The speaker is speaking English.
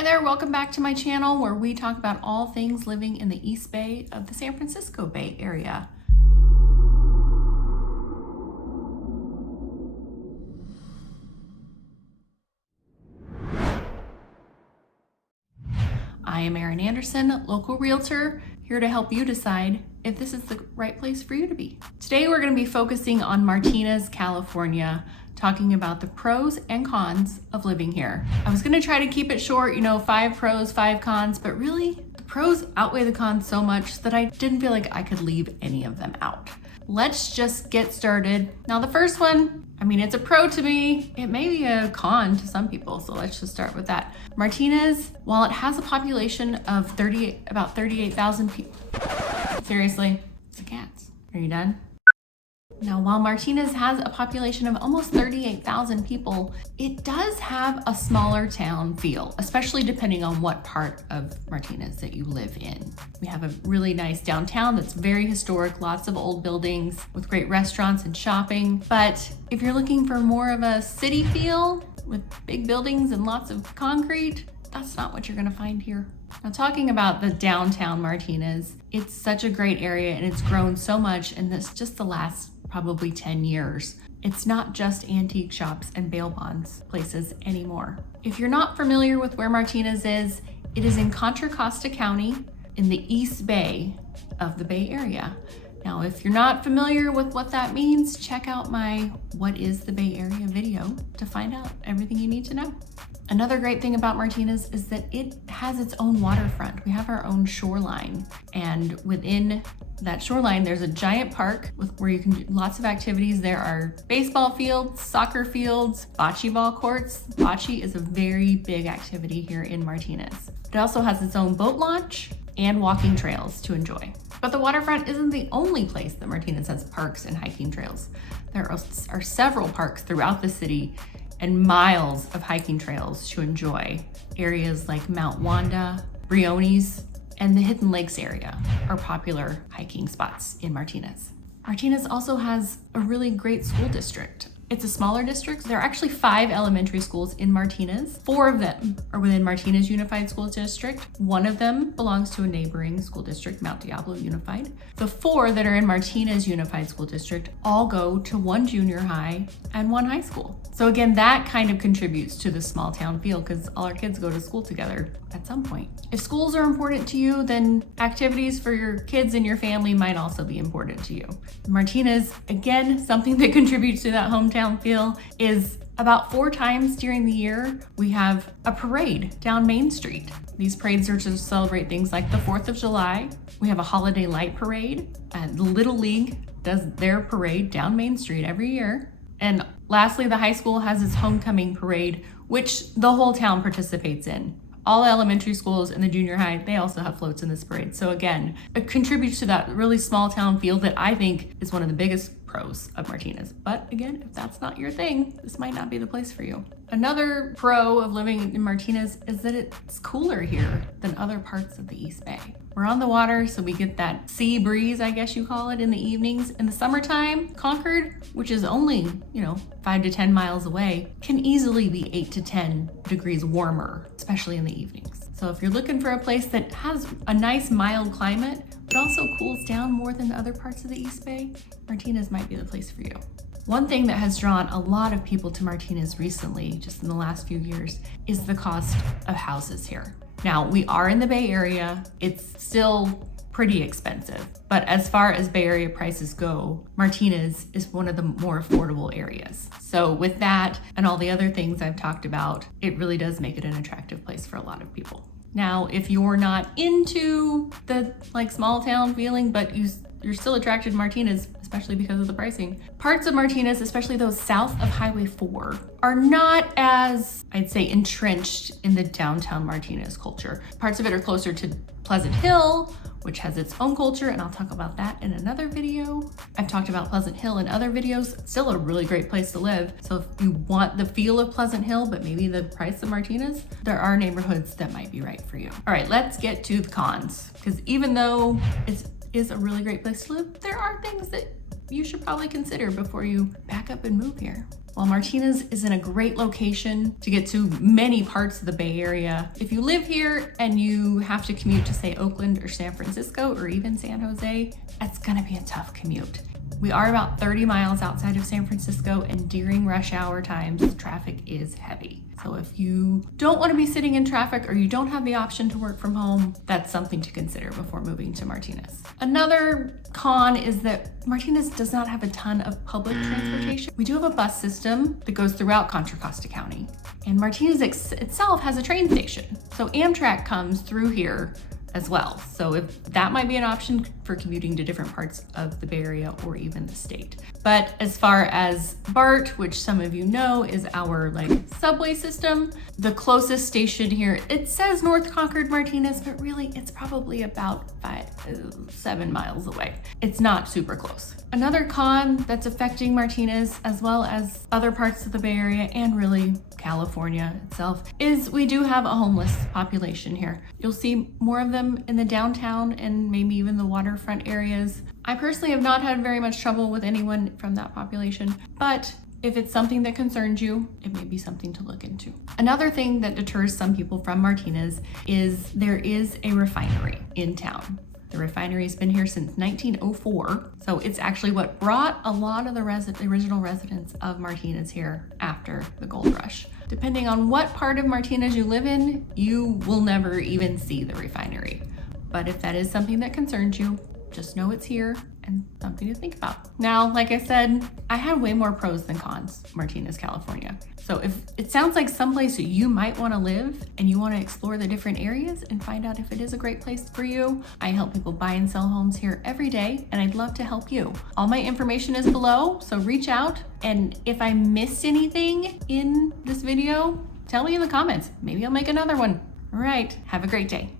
Hi there, welcome back to my channel where we talk about all things living in the East Bay of the San Francisco Bay Area. I am Erin Anderson, local realtor, here to help you decide if this is the right place for you to be. Today we're going to be focusing on Martinez, California, talking about the pros and cons of living here. I was going to try to keep it short, 5 pros, 5 cons, but really the pros outweigh the cons so much that I didn't feel like I could leave any of them out. Let's just get started. Now the first one, it's a pro to me. It may be a con to some people, so let's just start with that. Martinez, while it has a population of about 38,000 people. Seriously, it's the cats. Are you done? Now, while Martinez has a population of almost 38,000 people, it does have a smaller town feel, especially depending on what part of Martinez that you live in. We have a really nice downtown that's very historic, lots of old buildings with great restaurants and shopping. But if you're looking for more of a city feel with big buildings and lots of concrete, that's not what you're gonna find here. Now, talking about the downtown Martinez, it's such a great area and it's grown so much in just the last probably 10 years. It's not just antique shops and bail bonds places anymore. If you're not familiar with where Martinez is, it is in Contra Costa County in the East Bay of the Bay Area. Now, if you're not familiar with what that means, check out my What is the Bay Area video to find out everything you need to know. Another great thing about Martinez is that it has its own waterfront. We have our own shoreline, and within that shoreline, there's a giant park where you can do lots of activities. There are baseball fields, soccer fields, bocce ball courts. Bocce is a very big activity here in Martinez. It also has its own boat launch and walking trails to enjoy. But the waterfront isn't the only place that Martinez has parks and hiking trails. There are several parks throughout the city and miles of hiking trails to enjoy. Areas like Mount Wanda, Briones, and the Hidden Lakes area are popular hiking spots in Martinez. Martinez also has a really great school district. It's a smaller district. There are actually 5 elementary schools in Martinez. 4 of them are within Martinez Unified School District. 1 of them belongs to a neighboring school district, Mount Diablo Unified. The 4 that are in Martinez Unified School District all go to 1 junior high and 1 high school. So again, that kind of contributes to the small town feel because all our kids go to school together at some point. If schools are important to you, then activities for your kids and your family might also be important to you. Martinez, again, something that contributes to that hometown feel is about 4 times during the year, we have a parade down Main Street. These parades are to celebrate things like the 4th of July. We have a holiday light parade. The Little League does their parade down Main Street every year. And lastly, the high school has its homecoming parade, which the whole town participates in. All elementary schools and the junior high, they also have floats in this parade. So again, it contributes to that really small town feel that I think is one of the biggest pros of Martinez. But again, if that's not your thing, this might not be the place for you. Another pro of living in Martinez is that it's cooler here than other parts of the East Bay. We're on the water, so we get that sea breeze, I guess you call it, in the evenings. In the summertime, Concord, which is only, 5 to 10 miles away, can easily be 8 to 10 degrees warmer, especially in the evenings. So if you're looking for a place that has a nice mild climate, but also cools down more than the other parts of the East Bay, Martinez might be the place for you. One thing that has drawn a lot of people to Martinez recently, just in the last few years, is the cost of houses here. Now, we are in the Bay Area. It's still pretty expensive, but as far as Bay Area prices go, Martinez is one of the more affordable areas. So with that and all the other things I've talked about, it really does make it an attractive place for a lot of people. Now, if you're not into the small town feeling, but you're still attracted to Martinez, especially because of the pricing. Parts of Martinez, especially those south of Highway 4, are not as, I'd say, entrenched in the downtown Martinez culture. Parts of it are closer to Pleasant Hill, which has its own culture, and I'll talk about that in another video. I've talked about Pleasant Hill in other videos. Still a really great place to live. So if you want the feel of Pleasant Hill, but maybe the price of Martinez, there are neighborhoods that might be right for you. All right, let's get to the cons, because even though it is a really great place to live, there are things that you should probably consider before you pack up and move here. While Martinez is in a great location to get to many parts of the Bay Area, if you live here and you have to commute to, say, Oakland or San Francisco or even San Jose, that's gonna be a tough commute. We are about 30 miles outside of San Francisco, and during rush hour times, traffic is heavy. So if you don't want to be sitting in traffic or you don't have the option to work from home, that's something to consider before moving to Martinez. Another con is that Martinez does not have a ton of public transportation. We do have a bus system that goes throughout Contra Costa County, and Martinez itself has a train station. So Amtrak comes through here as well. So if that might be an option for commuting to different parts of the Bay Area or even the state. But as far as BART, which some of you know is our subway system, the closest station here, it says North Concord Martinez, but really it's probably about 7 miles away. It's not super close. Another con that's affecting Martinez as well as other parts of the Bay Area and really California itself is we do have a homeless population here. You'll see more of them in the downtown and maybe even the waterfront areas. I personally have not had very much trouble with anyone from that population, but if it's something that concerns you, it may be something to look into. Another thing that deters some people from Martinez is there is a refinery in town. The refinery has been here since 1904, so it's actually what brought a lot of the original residents of Martinez here after the gold rush. Depending on what part of Martinez you live in, you will never even see the refinery. But if that is something that concerns you, just know it's here and something to think about. Now, like I said, I had way more pros than cons, Martinez, California. So if it sounds like someplace that you might want to live and you want to explore the different areas and find out if it is a great place for you, I help people buy and sell homes here every day, and I'd love to help you. All my information is below, so reach out. And if I missed anything in this video, tell me in the comments. Maybe I'll make another one. All right, have a great day.